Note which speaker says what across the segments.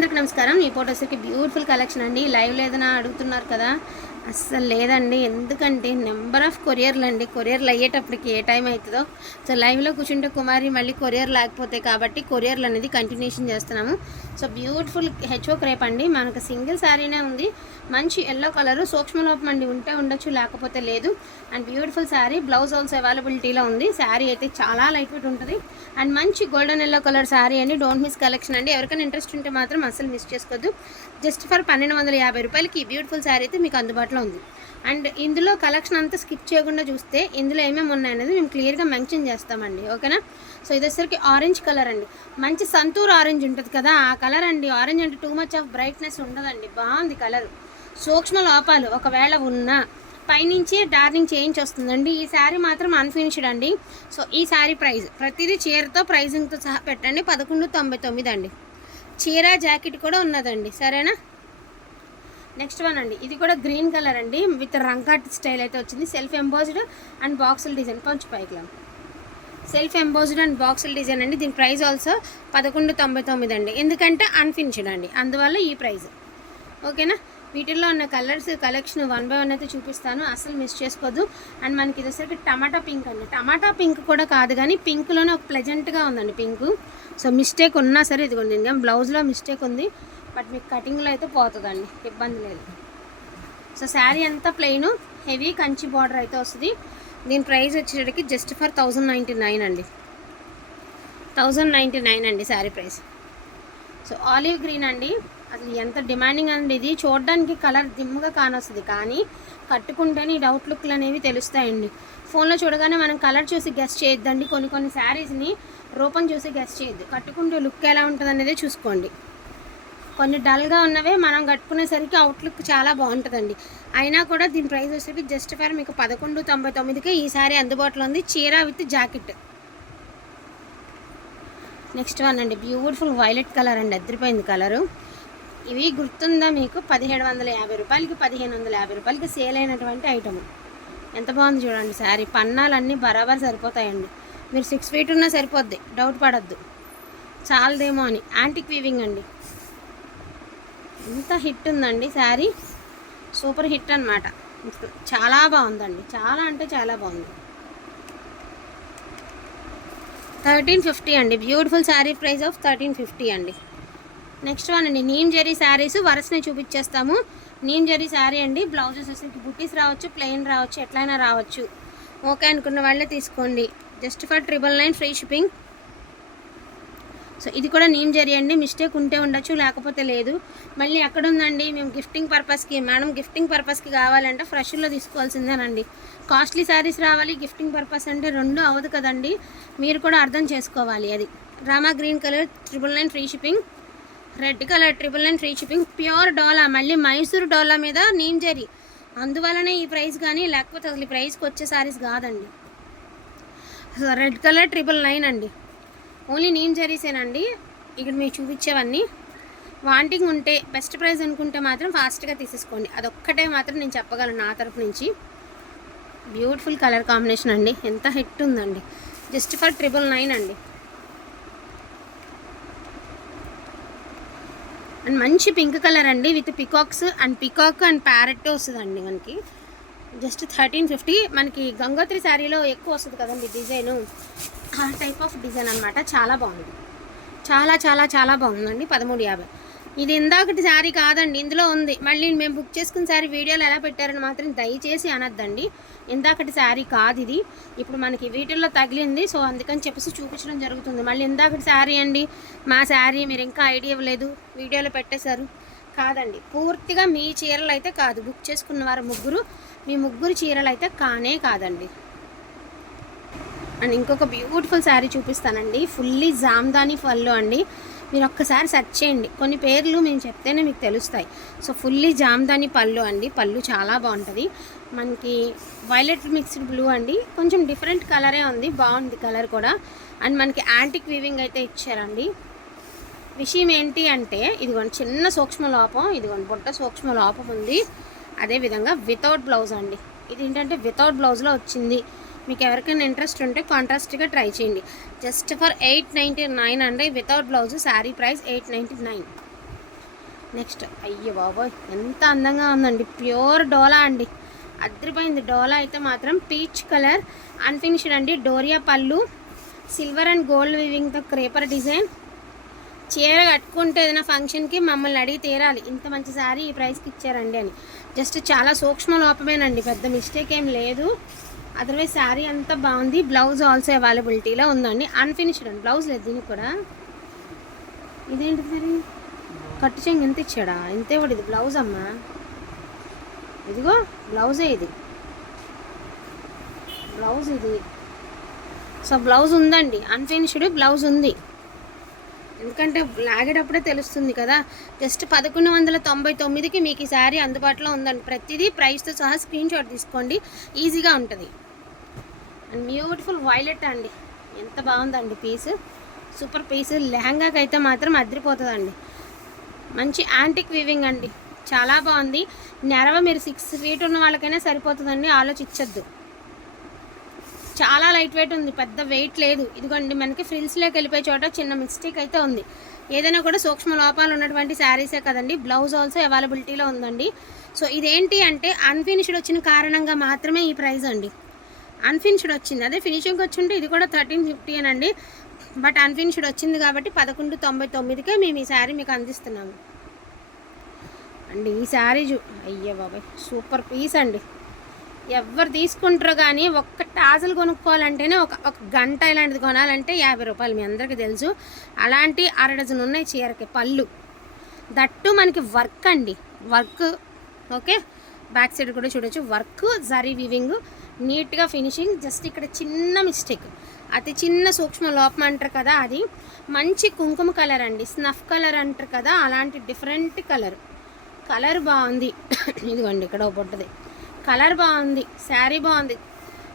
Speaker 1: అందరికీ నమస్కారం ఈ ఫోటోస్కి బ్యూటిఫుల్ కలెక్షన్ అండి లైవ్ లేదని అడుగుతున్నారు కదా అస్సలు లేదండి ఎందుకంటే నెంబర్ ఆఫ్ కొరియర్లు అండి కొరియర్లు అయ్యేటప్పటికి ఏ టైం అవుతుందో సో లైవ్లో కూర్చుంటే కుమారి మళ్ళీ కొరియర్ లేకపోతే కాబట్టి కొరియర్లు అనేది కంటిన్యూషన్ చేస్తున్నాము సో బ్యూటిఫుల్ హెచ్ఓ క్రేప్ అండి మనకు సింగిల్ శారీనే ఉంది మంచి ఎల్లో కలర్ సూక్ష్మలోపం అండి ఉంటే ఉండొచ్చు లేకపోతే లేదు and beautiful saree blouse hauls అవైలబిలిటీలో ఉంది శారీ అయితే చాలా లైట్ వెయిట్ ఉంటుంది అండ్ మంచి గోల్డెన్ ఎల్లో కలర్ శారీ అండి డోంట్ మిస్ కలెక్షన్ అండి ఎవరికైనా ఇంట్రెస్ట్ ఉంటే మాత్రం అసలు మిస్ చేసుకోవద్దు జస్ట్ ఫర్ పన్నెండు వందల యాభై రూపాయలకి బ్యూటిఫుల్ శారీ అయితే మీకు అందుబాటులో అట్లా ఉంది అండ్ ఇందులో కలెక్షన్ అంతా స్కిప్ చేయకుండా చూస్తే ఇందులో ఏమేమి ఉన్నాయనేది మేము క్లియర్గా మెన్షన్ చేస్తామండి ఓకేనా సో ఇది వచ్చేసరికి ఆరెంజ్ కలర్ అండి మంచి సంతూర్ ఆరెంజ్ ఉంటుంది కదా ఆ కలర్ అండి ఆరెంజ్ అంటే టూ మచ్ ఆఫ్ బ్రైట్నెస్ ఉండదండి బాగుంది కలర్ సూక్ష్మ లోపాలు ఒకవేళ ఉన్నా పైనుంచి డార్నింగ్ చేయించి వస్తుందండి ఈ శారీ మాత్రం అన్ఫినిష్డ్ అండి సో ఈ శారీ ప్రైస్ ప్రతిదీ చీరతో ప్రైజింగ్తో సహా పెట్టండి పదకొండు తొంభై తొమ్మిది అండి చీర జాకెట్ కూడా ఉన్నదండి సరేనా నెక్స్ట్ వన్ అండి ఇది కూడా గ్రీన్ కలర్ అండి విత్ రంకాట్ స్టైల్ అయితే వచ్చింది సెల్ఫ్ ఎంబోజ్డ్ అండ్ బాక్సుల డిజైన్ కొంచెం పైకి సెల్ఫ్ ఎంబోజ్డ్ అండ్ బాక్సుల డిజైన్ అండి దీని ప్రైస్ ఆల్సో పదకొండు తొంభై తొమ్మిది అండి ఎందుకంటే అన్ఫినిష్డ్ అండి అందువల్ల ఈ ప్రైస్ ఓకేనా వీటిల్లో ఉన్న colours collection one by one అయితే చూపిస్తాను అసలు మిస్ చేసుకోవద్దు అండ్ మనకి ఇది వచ్చేసరికి టమాటా పింక్ అండి టమాటా పింక్ కూడా కాదు కానీ పింక్లోనే ఒక ప్లెజెంట్గా ఉందండి పింక్ సో మిస్టేక్ ఉన్నా సరే ఇదిగోండి బ్లౌజ్లో మిస్టేక్ ఉంది బట్ మీకు కటింగ్లో అయితే పోతుందండి ఇబ్బంది లేదు సో శారీ అంతా ప్లెయిన్ హెవీ కంచి బార్డర్ అయితే వస్తుంది దీని ప్రైస్ వచ్చేటికి just four thousand ninety nine అండి థౌజండ్ నైంటీ నైన్ అండి saree price so olive green అండి అసలు ఎంత డిమాండింగ్ అండి ఇది చూడడానికి కలర్ దిమ్గా కానొస్తుంది కానీ కట్టుకుంటేనే ఈ డౌట్ లుక్లు అనేవి తెలుస్తాయండి ఫోన్లో చూడగానే మనం కలర్ చూసి గెస్ట్ చేయొద్దండి కొన్ని కొన్ని శారీస్ని రూపం చూసి గెస్ట్ చేయొద్దు కట్టుకుంటే లుక్ ఎలా ఉంటుంది అనేది చూసుకోండి కొన్ని డల్గా ఉన్నవే మనం కట్టుకునేసరికి అవుట్లుక్ చాలా బాగుంటుందండి అయినా కూడా దీని ప్రైస్ వచ్చేసరికి జస్ట్ ఫేర్ మీకు పదకొండు తొంభై తొమ్మిదికి ఈసారి అందుబాటులో ఉంది చీర విత్ జాకెట్ నెక్స్ట్ వన్ అండి బ్యూటిఫుల్ వైలెట్ కలర్ అండి అద్దరిపోయింది కలరు ఇవి గుర్తుందా మీకు పదిహేడు వందల యాభై రూపాయలకి పదిహేను వందల యాభై రూపాయలకి సేల్ అయినటువంటి ఐటమ్ ఎంత బాగుంది చూడండి పన్నాలు పన్నాలన్నీ బరాబర్ సరిపోతాయండి మీరు సిక్స్ ఫీట్ ఉన్నా సరిపోద్ది డౌట్ పడద్దు చాలదేమో అని యాంటిక్ వీవింగ్ అండి ఇంత హిట్ ఉందండి శారీ సూపర్ హిట్ అనమాట చాలా బాగుందండి చాలా అంటే చాలా బాగుంది థర్టీన్ ఫిఫ్టీ అండి beautiful saree price of thirteen fifty అండి నెక్స్ట్ వన్ అండి నీమ్ జరీ శారీస్ వరసనే చూపించేస్తాము నీమ్ జరీ శారీ అండి బ్లౌజెస్ వచ్చేసి బుట్టీస్ రావచ్చు ప్లెయిన్ రావచ్చు ఎట్లయినా రావచ్చు ఓకే అనుకున్న వాళ్ళే తీసుకోండి just for triple nine free shipping so ఇది కూడా నేమ్ జరియండి మిస్టేక్ ఉంటే ఉండొచ్చు లేకపోతే లేదు మళ్ళీ ఎక్కడ ఉందండి మేము గిఫ్టింగ్ పర్పస్కి మేడం గిఫ్టింగ్ పర్పస్కి కావాలంటే ఫ్రెష్లో తీసుకోవాల్సిందేనండి కాస్ట్లీ శారీస్ రావాలి గిఫ్టింగ్ పర్పస్ అంటే రెండు అవ్వదు కదండి మీరు కూడా అర్థం చేసుకోవాలి అది Rama green colour triple nine free shipping red colour triple nine free shipping pure డోలా మళ్ళీ మైసూర్ డోలా మీద నేమ్ జరి అందువలనే ఈ ప్రైస్ కానీ లేకపోతే అసలు ఈ ప్రైస్కి వచ్చే శారీస్ కాదండి రెడ్ కలర్ ట్రిపుల్ నైన్ అండి ఓన్లీ నేను జరిసేనండి ఇక్కడ మీరు చూపించేవన్నీ వాంటింగ్ ఉంటే బెస్ట్ ప్రైస్ అనుకుంటే మాత్రం ఫాస్ట్గా తీసేసుకోండి అదొక్కటే మాత్రం నేను చెప్పగలను నా తరఫు నుంచి బ్యూటిఫుల్ కలర్ కాంబినేషన్ అండి ఎంత హిట్ ఉందండి జస్ట్ ఫర్ ట్రిపుల్ నైన్ అండి అండ్ మంచి పింక్ కలర్ అండి with peacocks and peacock and parrot వస్తుందండి మనకి జస్ట్ థర్టీన్ ఫిఫ్టీ మనకి గంగోత్రి శారీలో ఎక్కువ వస్తుంది కదండి డిజైను ఆ టైప్ ఆఫ్ డిజైన్ అనమాట చాలా బాగుంది చాలా చాలా చాలా బాగుందండి పదమూడు యాభై ఇది ఇందాకటి శారీ కాదండి ఇందులో ఉంది మళ్ళీ మేము బుక్ చేసుకున్న శారీ వీడియోలు ఎలా పెట్టారని మాత్రం దయచేసి అనొద్దండి ఇందాకటి శారీ కాదు ఇది ఇప్పుడు మనకి వీటిల్లో తగిలింది సో అందుకని చెప్పేసి చూపించడం జరుగుతుంది మళ్ళీ ఇందాకటి శారీ అండి మా శారీ మీరు ఇంకా ఐడియా ఇవ్వలేదు వీడియోలో పెట్టేశారు కాదండి పూర్తిగా మీ చీరలు అయితే కాదు బుక్ చేసుకున్న వారు ముగ్గురు మీ ముగ్గురు చీరలు అయితే కానే కాదండి అండ్ ఇంకొక బ్యూటిఫుల్ శారీ చూపిస్తానండి ఫుల్లీ జామ్దాని పళ్ళు అండి మీరు ఒక్కసారి సెర్చ్ చేయండి కొన్ని పేర్లు మేము చెప్తేనే మీకు తెలుస్తాయి సో ఫుల్లీ జామ్దాని పళ్ళు అండి పళ్ళు చాలా బాగుంటుంది మనకి వైలెట్ మిక్స్డ్ బ్లూ అండి కొంచెం డిఫరెంట్ కలరే ఉంది బాగుంది కలర్ కూడా అండ్ మనకి యాంటిక్ వీవింగ్ అయితే ఇచ్చారండి విషయం ఏంటి అంటే ఇదిగోండి చిన్న సూక్ష్మ లోపం ఇదిగోండి బుట్ట సూక్ష్మ లోపం ఉంది అదేవిధంగా వితౌట్ బ్లౌజ్ అండి ఇది ఏంటంటే వితౌట్ బ్లౌజ్లో వచ్చింది మీకు ఎవరికైనా ఇంట్రెస్ట్ ఉంటే కాంట్రాస్ట్గా ట్రై చేయండి just for eight ninety nine అండి without blouse sari price eight ninety nine next అయ్యో బాబోయ్ ఎంత అందంగా ఉందండి ప్యూర్ డోలా అండి అద్రిపోయింది డోలా అయితే మాత్రం పీచ్ కలర్ అన్ఫినిష్డ్ అండి డోరియా పళ్ళు సిల్వర్ అండ్ గోల్డ్ వివింగ్తో క్రేపర్ డిజైన్ చీర కట్టుకుంటే ఏదైనా ఫంక్షన్కి మమ్మల్ని అడిగి తీరాలి ఇంత మంచి శారీ ఈ ప్రైస్కి ఇచ్చారండి అని జస్ట్ చాలా సూక్ష్మ లోపమేనండి పెద్ద మిస్టేక్ ఏం లేదు అదర్వైజ్ శారీ అంతా బాగుంది బ్లౌజ్ ఆల్సో అవైలబిలిటీలో ఉందండి అన్ఫినిష్డ్ అండి బ్లౌజ్ లేదు దీనికి కూడా ఇదేంటి సరే కట్టు చెంగు ఎంత ఇచ్చాడా ఇంతే కూడా ఇది బ్లౌజ్ అమ్మా ఇదిగో బ్లౌజే ఇది బ్లౌజ్ ఇది సో బ్లౌజ్ ఉందండి అన్ఫినిష్డ్ బ్లౌజ్ ఉంది ఎందుకంటే లాగేటప్పుడే తెలుస్తుంది కదా జస్ట్ పదకొండు వందల తొంభై తొమ్మిదికి మీకు ఈ శారీ అందుబాటులో ఉందండి ప్రతిదీ ప్రైస్తో సహా స్క్రీన్ షాట్ తీసుకోండి ఈజీగా ఉంటుంది అండ్ బ్యూటిఫుల్ వైలెట్ అండి ఎంత బాగుందండి పీస్ సూపర్ పీస్ లెహంగాకి అయితే మాత్రం అదిరిపోతుందండి మంచి యాంటిక్ వీవింగ్ అండి చాలా బాగుంది నెరవ మీరు సిక్స్ ఫీట్ ఉన్న వాళ్ళకైనా సరిపోతుందండి ఆలోచించద్దు చాలా లైట్ వెయిట్ ఉంది పెద్ద వెయిట్ లేదు ఇదిగోండి మనకి ఫ్రిల్స్లోకి వెళ్ళిపోయే చోట చిన్న మిస్టేక్ అయితే ఉంది ఏదైనా కూడా సూక్ష్మ లోపాలు ఉన్నటువంటి శారీసే కదండి బ్లౌజ్ ఆల్సో అవైలబిలిటీలో ఉందండి సో ఇదేంటి అంటే అన్ఫినిష్డ్ వచ్చిన కారణంగా మాత్రమే ఈ ప్రైస్ అండి అన్ఫినిష్డ్ వచ్చింది అదే ఫినిషింగ్ వచ్చి ఇది కూడా థర్టీన్ ఫిఫ్టీ అండి బట్ అన్ఫినిష్డ్ వచ్చింది కాబట్టి పదకొండు తొంభై తొమ్మిదికే మేము ఈ శారీ మీకు అందిస్తున్నాము అండి ఈ శారీ చూ అయ్యే బాబాయ్ సూపర్ పీస్ అండి ఎవరు తీసుకుంటారో కానీ ఒక్క టాజులు కొనుక్కోవాలంటేనే ఒక ఒక గంట ఇలాంటిది కొనాలంటే యాభై రూపాయలు మీ అందరికీ తెలుసు అలాంటి అర డజన్ ఉన్నాయి చీరకి పళ్ళు దట్టు మనకి వర్క్ అండి వర్క్ ఓకే బ్యాక్ సైడ్ కూడా చూడొచ్చు వర్క్ జరీ వివింగ్ నీట్గా ఫినిషింగ్ జస్ట్ ఇక్కడ చిన్న మిస్టేక్ అతి చిన్న సూక్ష్మ లోపం అంటారు కదా అది మంచి కుంకుమ కలర్ అండి స్నఫ్ కలర్ అంటారు కదా అలాంటి డిఫరెంట్ కలర్ కలర్ బాగుంది ఇదిగోండి ఇక్కడ ఒకటి కలర్ బాగుంది శారీ బాగుంది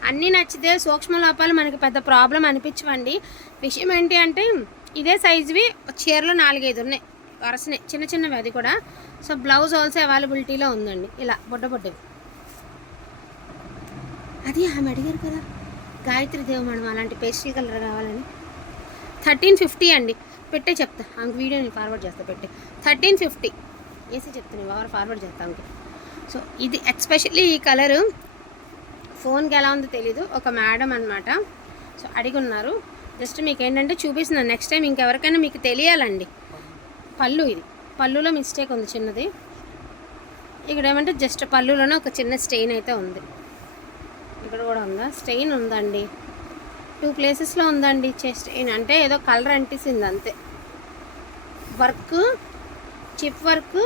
Speaker 1: అన్నీ నచ్చితే సూక్ష్మ లోపాలు మనకి పెద్ద ప్రాబ్లం అనిపించవండి విషయం ఏంటి అంటే ఇదే సైజువి చీరలు నాలుగైదు ఉన్నాయి వరసనే చిన్న చిన్నవి అది కూడా సో బ్లౌజ్ ఆల్సో అవైలబిలిటీలో ఉందండి ఇలా బుడ్డ బుడ్డవి అది ఆమె అడిగారు కదా గాయత్రి దేవ్ మేడం అలాంటి పేస్ట్రీ కలర్ కావాలని థర్టీన్ ఫిఫ్టీ అండి పెట్టే చెప్తా ఆమెకు వీడియో నేను ఫార్వర్డ్ చేస్తా పెట్టే థర్టీన్ ఫిఫ్టీ వేసి చెప్తాను ఎవరు ఫార్వర్డ్ చేస్తా ఆమెకి సో ఇది ఎక్స్పెషల్లీ ఈ కలరు ఫోన్కి ఎలా ఉందో తెలీదు ఒక మేడం అనమాట సో అడిగి ఉన్నారు జస్ట్ మీకు ఏంటంటే చూపిస్తున్నాను నెక్స్ట్ టైం ఇంకెవరికైనా మీకు తెలియాలండి పళ్ళు ఇది పళ్ళులో మిస్టేక్ ఉంది చిన్నది ఇక్కడ ఏమంటే జస్ట్ పళ్ళులోనే ఒక చిన్న స్టెయిన్ అయితే ఉంది ఇక్కడ కూడా ఉందా స్టెయిన్ ఉందండి టూ ప్లేసెస్లో ఉందండి స్టెయిన్ అంటే ఏదో కలర్ అంటిసింది అంతే వర్క్ చిప్ వర్క్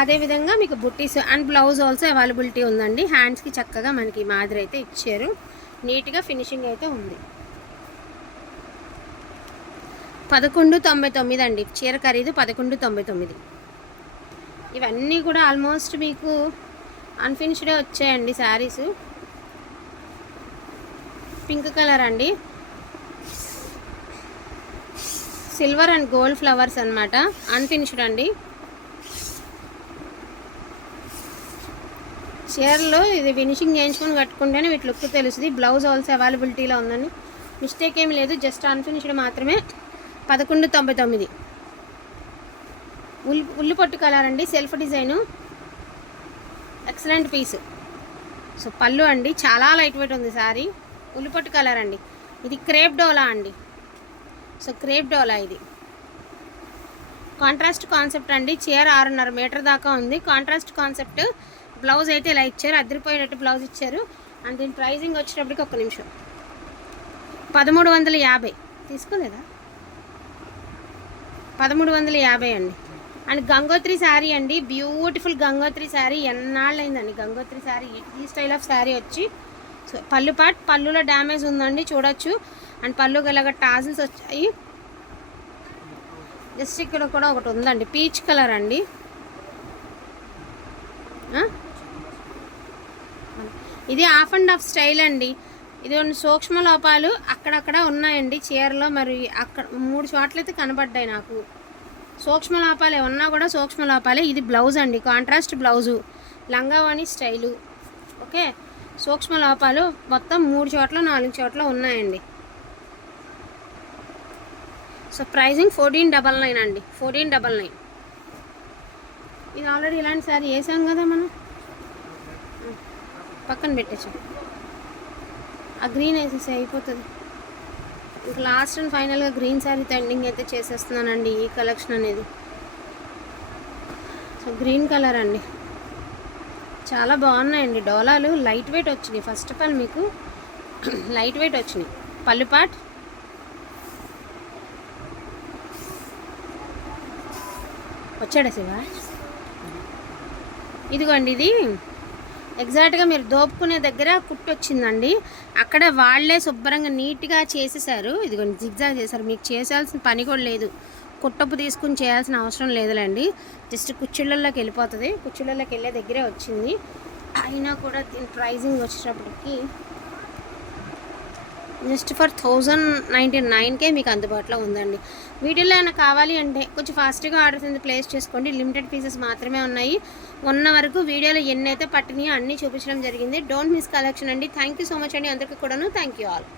Speaker 1: అదేవిధంగా మీకు buttis and blouse also availability ఉందండి హ్యాండ్స్కి చక్కగా మనకి మాదిరి అయితే ఇచ్చారు నీట్గా ఫినిషింగ్ అయితే ఉంది పదకొండు తొంభై తొమ్మిది అండి చీర ఖరీదు పదకొండు తొంభై తొమ్మిది ఇవన్నీ కూడా ఆల్మోస్ట్ మీకు అన్ఫినిష్డే వచ్చాయండి శారీస్ పింక్ కలర్ అండి సిల్వర్ అండ్ గోల్డ్ ఫ్లవర్స్ అనమాట అన్ఫినిష్డ్ అండి చీరలు ఇది ఫినిషింగ్ చేయించుకొని కట్టుకుంటేనే వీటి లుక్ తెలుస్తుంది బ్లౌజ్ ఆల్సో అవైలబిలిటీలో ఉందని మిస్టేక్ ఏం లేదు జస్ట్ అన్ఫినిష్డ్ మాత్రమే పదకొండు తొంభై తొమ్మిది ఉల్ ఉల్లు పట్టు అండి self design excellent piece so పళ్ళు అండి చాలా లైట్ వెయిట్ ఉంది సారీ ఉల్లి పట్టు కలర్ అండి ఇది క్రేప్ డోలా అండి సో క్రేప్ డోలా ఇది కాంట్రాస్ట్ కాన్సెప్ట్ అండి చీర ఆరున్నర మీటర్ దాకా ఉంది కాంట్రాస్ట్ కాన్సెప్ట్ బ్లౌజ్ అయితే ఇలా ఇచ్చారు అద్దరిపోయేటట్టు బ్లౌజ్ ఇచ్చారు అండ్ దీని ప్రైజింగ్ వచ్చేటప్పటికి ఒక్క నిమిషం పదమూడు వందల యాభై తీసుకోలేదా పదమూడు వందల యాభై అండి అండ్ గంగోత్రి శారీ అండి బ్యూటిఫుల్ గంగోత్రి శారీ ఎన్నాళ్ళైందండి గంగోత్రి శారీ ఈ స్టైల్ ఆఫ్ శారీ వచ్చి సో పళ్ళు పాట్ పళ్ళులో డ్యామేజ్ ఉందండి చూడొచ్చు అండ్ పళ్ళు గల టాజిల్స్ వచ్చాయి జస్ట్ ఇక్కడ కూడా ఒకటి ఉందండి పీచ్ కలర్ అండి ఇది ఆఫ్ అండ్ ఆఫ్ స్టైల్ అండి ఇది కొన్ని సూక్ష్మ లోపాలు అక్కడక్కడ ఉన్నాయండి చీరలో మరి అక్కడ మూడు చోట్లయితే కనబడ్డాయి నాకు సూక్ష్మ లోపాలే ఉన్నా కూడా సూక్ష్మ లోపాలే ఇది బ్లౌజ్ అండి కాంట్రాస్ట్ బ్లౌజు లంగావాణి స్టైలు ఓకే సూక్ష్మ లోపాలు మొత్తం మూడు చోట్ల నాలుగు చోట్ల ఉన్నాయండి so pricing fourteen double nine అండి ఫోర్టీన్ డబల్ నైన్ ఇది ఆల్రెడీ ఇలాంటి సారీ వేసాం కదా మనం పక్కన పెట్టచ్చు ఆ గ్రీన్ వేసేసి అయిపోతుంది ఇంకా లాస్ట్ అండ్ ఫైనల్గా గ్రీన్ శారీ ట్రెండింగ్ అయితే చేసేస్తున్నానండి ఈ కలెక్షన్ అనేది సో గ్రీన్ కలర్ అండి చాలా బాగున్నాయండి డోలాలు లైట్ వెయిట్ వచ్చినాయి ఫస్ట్ ఆఫ్ ఆల్ మీకు లైట్ వెయిట్ వచ్చినాయి పల్లుపాట్ వచ్చాడా శివ ఇదిగోండి ఇది ఎగ్జాక్ట్గా మీరు దోపుకునే దగ్గర కుట్టు వచ్చిందండి అక్కడ వాళ్ళే శుభ్రంగా నీట్గా చేసేసారు ఇదిగోండి జిగ్జాగ్ చేశారు మీకు చేసాల్సిన పని కూడా లేదు కుట్టపు తీసుకుని చేయాల్సిన అవసరం లేదులేండి జస్ట్ కుర్చీళ్ళలోకి వెళ్ళిపోతుంది కుర్చీళ్ళలోకి వెళ్ళే దగ్గరే వచ్చింది అయినా కూడా దీని ప్రైజింగ్ వచ్చేటప్పటికి జస్ట్ ఫర్ థౌజండ్ నైంటీ నైన్కే మీకు అందుబాటులో ఉందండి వీటిల్లో ఏమైనా కావాలి అంటే కొంచెం ఫాస్ట్గా ఆర్డర్స్ అనేది ప్లేస్ చేసుకోండి లిమిటెడ్ పీసెస్ మాత్రమే ఉన్నాయి ఉన్న వరకు వీడియోలో ఎన్నైతే పట్టినాయో అన్నీ చూపించడం జరిగింది డోంట్ మిస్ కలెక్షన్ అండి థ్యాంక్ యూ సో మచ్ అండి అందరికీ కూడాను థ్యాంక్ యూ ఆల్